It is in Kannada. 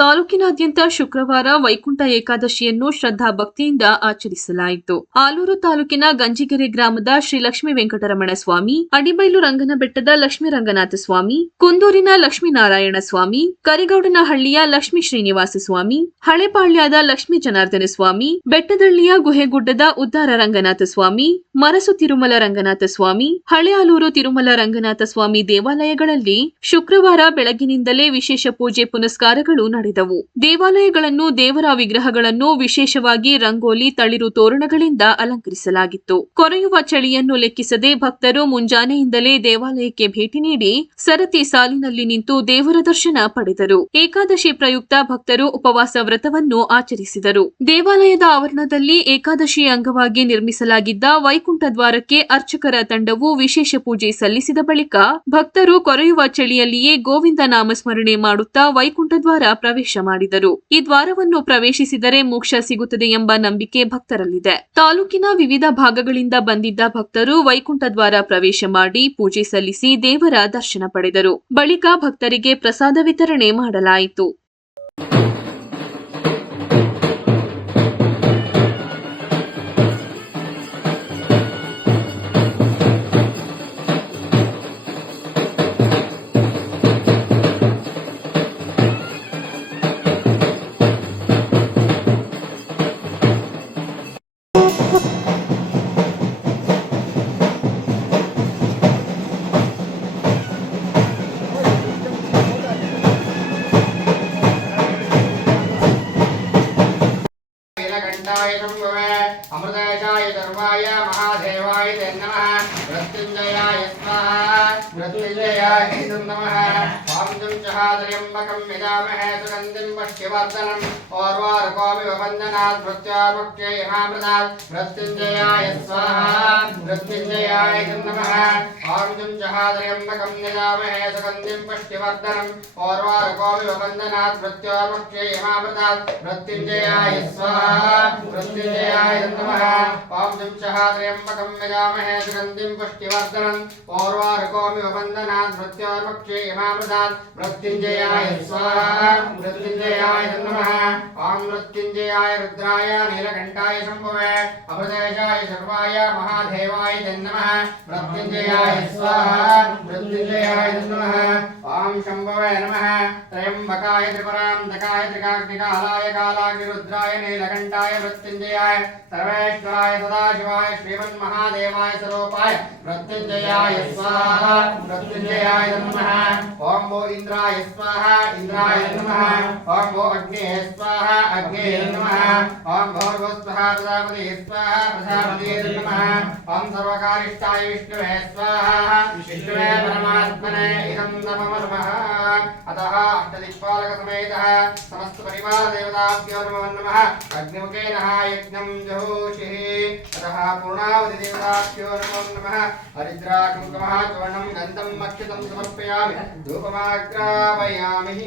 ತಾಲೂಕಿನಾದ್ಯಂತ ಶುಕ್ರವಾರ ವೈಕುಂಠ ಏಕಾದಶಿಯನ್ನು ಶ್ರದ್ಧಾ ಭಕ್ತಿಯಿಂದ ಆಚರಿಸಲಾಯಿತು. ಆಲೂರು ತಾಲೂಕಿನ ಗಂಜಿಗೆರೆ ಗ್ರಾಮದ ಶ್ರೀ ಲಕ್ಷ್ಮೀ ವೆಂಕಟರಮಣ ಸ್ವಾಮಿ, ಅಡಿಬೈಲು ರಂಗನಬೆಟ್ಟದ ಲಕ್ಷ್ಮೀ ರಂಗನಾಥ ಸ್ವಾಮಿ, ಕುಂದೂರಿನ ಲಕ್ಷ್ಮೀನಾರಾಯಣ ಸ್ವಾಮಿ, ಕರಿಗೌಡನಹಳ್ಳಿಯ ಲಕ್ಷ್ಮೀ ಶ್ರೀನಿವಾಸ ಸ್ವಾಮಿ, ಹಳೆಪಾಳ್ಯದ ಲಕ್ಷ್ಮೀ ಜನಾರ್ದನ ಸ್ವಾಮಿ, ಬೆಟ್ಟದಳ್ಳಿಯ ಗುಹೆಗುಡ್ಡದ ಉದ್ದಾರ ರಂಗನಾಥ ಸ್ವಾಮಿ, ಮರಸು ತಿರುಮಲ ರಂಗನಾಥ ಸ್ವಾಮಿ, ಹಳೆ ಆಲೂರು ತಿರುಮಲ ರಂಗನಾಥ ಸ್ವಾಮಿ ದೇವಾಲಯಗಳಲ್ಲಿ ಶುಕ್ರವಾರ ಬೆಳಗಿನಿಂದಲೇ ವಿಶೇಷ ಪೂಜೆ ಪುನಸ್ಕಾರಗಳು ನಡೆದವು. ದೇವಾಲಯಗಳನ್ನು, ದೇವರ ವಿಗ್ರಹಗಳನ್ನು ವಿಶೇಷವಾಗಿ ರಂಗೋಲಿ, ತಳಿರು ತೋರಣಗಳಿಂದ ಅಲಂಕರಿಸಲಾಗಿತ್ತು. ಕೊರೆಯುವ ಚಳಿಯನ್ನು ಲೆಕ್ಕಿಸದೆ ಭಕ್ತರು ಮುಂಜಾನೆಯಿಂದಲೇ ದೇವಾಲಯಕ್ಕೆ ಭೇಟಿ ನೀಡಿ ಸರತಿ ಸಾಲಿನಲ್ಲಿ ನಿಂತು ದೇವರ ದರ್ಶನ ಪಡೆದರು. ಏಕಾದಶಿ ಪ್ರಯುಕ್ತ ಭಕ್ತರು ಉಪವಾಸ ವ್ರತವನ್ನು ಆಚರಿಸಿದರು. ದೇವಾಲಯದ ಆವರಣದಲ್ಲಿ ಏಕಾದಶಿ ಅಂಗವಾಗಿ ನಿರ್ಮಿಸಲಾಗಿದ್ದ ವೈಕುಂಠ ದ್ವಾರಕ್ಕೆ ಅರ್ಚಕರ ತಂಡವು ವಿಶೇಷ ಪೂಜೆ ಸಲ್ಲಿಸಿದ ಬಳಿಕ ಭಕ್ತರು ಕೊರೆಯುವ ಚಳಿಯಲ್ಲಿಯೇ ಗೋವಿಂದ ನಾಮಸ್ಮರಣೆ ಮಾಡುತ್ತಾ ವೈಕುಂಠ ದ್ವಾರ ಪ್ರವೇಶ ಮಾಡಿದರು. ಈ ದ್ವಾರವನ್ನು ಪ್ರವೇಶಿಸಿದರೆ ಮೋಕ್ಷ ಸಿಗುತ್ತದೆ ಎಂಬ ನಂಬಿಕೆ ಭಕ್ತರಲ್ಲಿದೆ. ತಾಲೂಕಿನ ವಿವಿಧ ಭಾಗಗಳಿಂದ ಬಂದಿದ್ದ ಭಕ್ತರು ವೈಕುಂಠ ದ್ವಾರ ಪ್ರವೇಶ ಮಾಡಿ ಪೂಜೆ ಸಲ್ಲಿಸಿ ದೇವರ ದರ್ಶನ ಪಡೆದರು. ಬಳಿಕ ಭಕ್ತರಿಗೆ ಪ್ರಸಾದ ವಿತರಣೆ ಮಾಡಲಾಯಿತು. अमृतेशाय सर्वाय महादेवाय नमः मृत्युंजयाय स्वाहा मृत्युंजयाय नमः पांचम चहाद्र्यंबकं विदामहे सुगंधिं पुष्टिवर्धनम् और्वारुकोमिव वन्दनात् मृत्योर्मुक्त्यै महामृतात् मृत्युंजयाय स्वाहा मृत्युंजयाय नमः पांचम चहाद्र्यंबकं विदामहे सुगंधिं पुष्टिवर्धनम् और्वारुकोमिव वन्दनात् मृत्योर्मुक्त्यै महामृतात् मृत्युंजयाय स्वाहा मृत्युंजयाय नमः पांचम चहाद्र्यंबकं विदामहे सुगंधिं पुष्टिवर्धनम् और्वारुकोमिव वन्दनात् मृत्योर्मुक्त्यै महामृतात् मृत्युंजयाय स्वाहा मृत्युंजयाय नमः ओम मृत्युंजयाय रुद्राय नीलकंठाय शंभवे अमृतेशाय सर्वाय महादेवाय नमः मृत्युंजयाय स्वाहा मृत्युंजयाय नमः ओम शंभवे नमः त्रयंबकाय त्रिपुरांतकाय त्रिकाग्निकालाय कालाग्निरुद्राय नीलकंठाय मृत्युंजयाय सर्वेश्वराय सदाशिवाय श्रीमन्महादेवाय स्वरूपाय मृत्युंजयाय स्वाहा मृत्युंजयाय नमः ओम वो इंद्राय स्वाहा इंद्राय नमः ओम वो अग्ने स्वाहा अग्ने नमः ओम भौर्भुव स्वाहा प्रजापति स्वाहा प्रजापति नमः ओम सर्वकारिष्ठाय विष्णुवे स्वाहा विष्णुवे परमात्मने इदं नमः अतः अष्टदिक्पालक समेतः समस्त परिवार देवताभ्यो नमः अग्निमुखेन यज्ञं जुहोषिः अतः पूर्णावधि देवताभ्यो नमः हरिद्रा कुङ्कुमः चूर्णं गन्धं अक्षतं समर्पयामि धूपमाग्रापयामि।